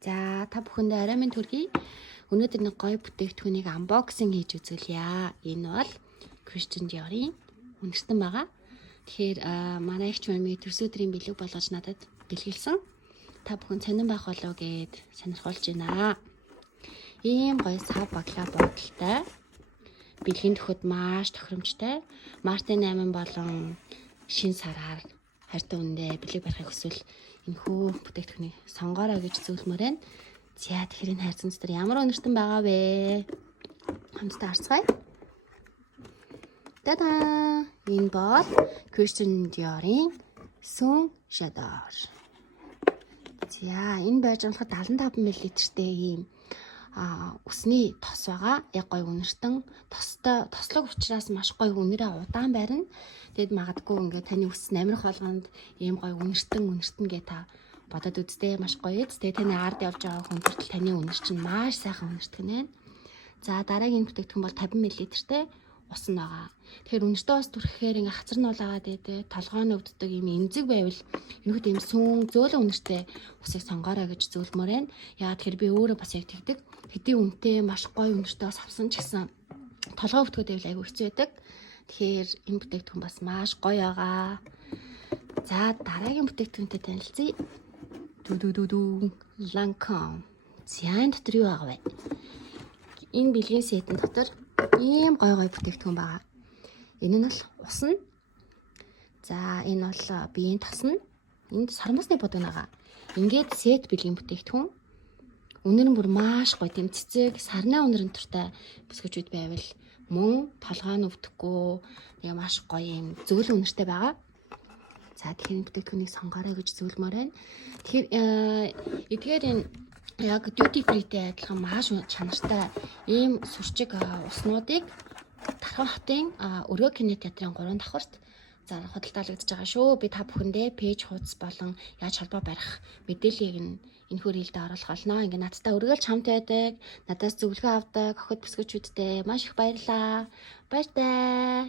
За та бүхэндээ арай минь төргий. Өнөөдөр нэг гоё бүтээгдэхүүнийг unboxing хийж үзүүлье. Энэ бол Christian Dior-ийн үнэртэн байгаа. Тэгэхээр манай эгч мамиг төрсөдрийн бэлэг болгож надад бэлгэлсэн. Та бүхэн сонирн байх болов гэд сонирхолж байна. Ийм гоё сав баглаа бодолтой. Бэлгийн төхөд маш тохиромжтой. Мартин 8 болон шин сараар хайртай үндэ бэлэг барихыг хүсвэл энэхүү бүтээгдэхүүнийг сонгоорой гэж зөвлөмөр байна. За тэгэхээр энэ хайрцагч нар ямар үнэртэн байгаа вэ? Хамтдаа харцгаая. Тадаа! Энэ бол Christian Dior-ийн Sun J'adore. За энэ байж байгаа 75 мл-тэй ийм усны тос байгаа. Яг гоё үнэртэн. Тослог учраас маш гоё үнэрээ удаан байрна. Тэгэд магадгүй ингээд таны ус намирах болгонд ийм гоё үнэртэн гэ та бодоод үзтээ маш гоё эд. Тэгээ таны ард явж байгаа хүн төртөл таны үнэр чинь маш сайхан үнэртэн байна. За дараагийн бүтээгдэхүүн бол 50 мл-тэй ус нь байгаа. Тэгэхээр үнэртэн ус түрхэхээр ингээ хацар нь болаагаад дээ толгойн өвддөг юм эмзэг байвал энэхүү тийм сүүн зөөлөн үнэртэй усыг сонгоорой гэж зөвлөмөр байна. Яагаад тэгэхээр би өөрөө бас яг тэгдэг. Хэдийн үнэтэй маш гоё үнэртэн ус авсан ч гэсэн толгой өвдөхөд байвал айгүй хэцүү байдаг. Тэгэхээр энэ бүтээгдэхүүн бас маш гоё байгаа. За дараагийн бүтээгдэхүүнтэй танилцъя. Lancome. Зян дотор юу байгаа вэ? Энэ бэлгийн сетэн дотор ийм гоё бүтээгдэхүүн байгаа. Энэ нь бол ус нь. За энэ бол биеийн тос нь. Энд сармасны будаг байгаа. Ингээд сет бэлгийн бүтээгдэхүүн. Үнэр нь бүр маш гоё тийм цэцэг сарны үнэр өнтертэй бүсгүүчүүд байвал мөн толгой нь өвдөхгүй тэгээ маш гоё юм зөөлөн үнэртэй байгаа. За тэгэхээр бүтээгдэхүүнийг сонгоорой гэж зөвлөмөр байна. Тэгэхээр эдгээр энэ яг duty free-тэй адилхан маш чанартай ийм сүрчиг уснуудыг Тархан хотын өргөө кино театрын 3 давхарт худалдаалагдж байгаа шүү. Би та бүхэндээ пэйж хуудас болон яаж холбоо барих мэдээллийг энэхүү рилдэ оруулах болно. Ингээ надтай өргөөлж хамт байдаг, надаас зөвлөгөө авдаг охид бүсгүүчүүдтэй маш их баярлалаа. Баяртай.